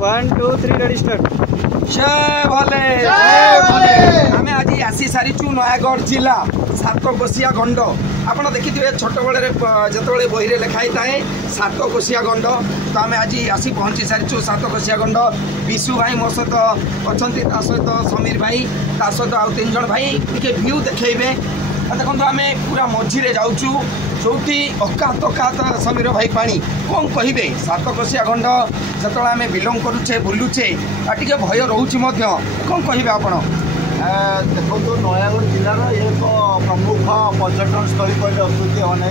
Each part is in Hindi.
1 2 3 रेडी स्टार्ट। जय भोले आम आज आसी सारीचु नयागढ़ जिला सातकोशिया गंड। आप देखिए छोट बड़े जो बही में लिखाई थाए सातकोशिया गंड, तो आम आज आसी पहुँची सारीचु सातकोशिया गंड। विशु भाई मो सहित अच्छा सहित समीर भाई ता सहित आउ 3 जन भाई टे व्यू देखेबे। देखो आम पूरा मझीरे जाऊँ जो अकात अकात समीर भाई पानी कौन कहे सातकोशिया गंड जो आम बिलंग करुचे बुलुचे टे भय रोचे कौन कहे आपण? देखो नयागढ़ जिलार एक प्रमुख पर्यटन स्थली कहले अत्युक्ति हे ना,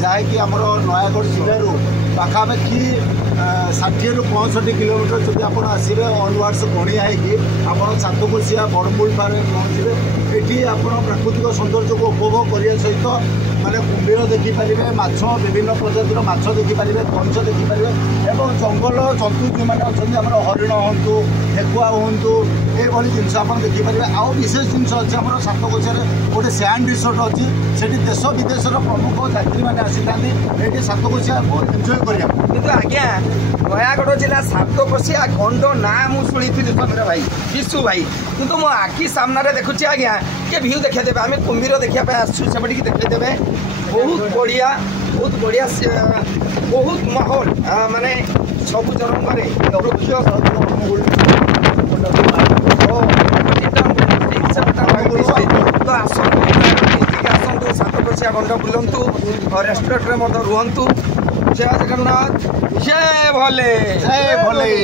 जहाँकि आम नयागढ़ जिलू पाखापाखि 60 ରୁ 65 किलोमीटर जब आप आसवे ऑनवर्ड्स गणिया आप सातकोशिया बड़मूल पारे पहुँचे। ये आप प्राकृतिक सौंदर्य को उपभोग करने सहित माने कुंभीर देखिपारे, माछ विभिन्न प्रजातिर माछ देखिपारे, कंच देखिपारे और जंगल जंतु जो मैंने अच्छा आम हरिण हूँ ठेकुआ हूँ ये जिनस आप देखिपारे। आउ विशेष जिनस अच्छे आम सातकोशिया गोटे सैंड रिसोर्ट अच्छी से देश विदेशर प्रमुख यात्री मैंने आसी था ये सातकोशिया एंजॉय करा। किंतु आज्ञा नयागढ़ जिला सातकोशिया गंड ना मुझे समीर भाई विशु भाई, किंतु मो आखि सामने देखुची आज्ञा के व्यू देखा देवे। आम कुंभीर देखा आसू से देखेदेवे बहुत बढ़िया बहुत माहौल माने सबुज रंगे वृक्ष तो आसतु सातकोशिया गंड बुलंतु रेस्टोरेंट में रुहतु। जय जगन्नाथ जय भोले जय भोले।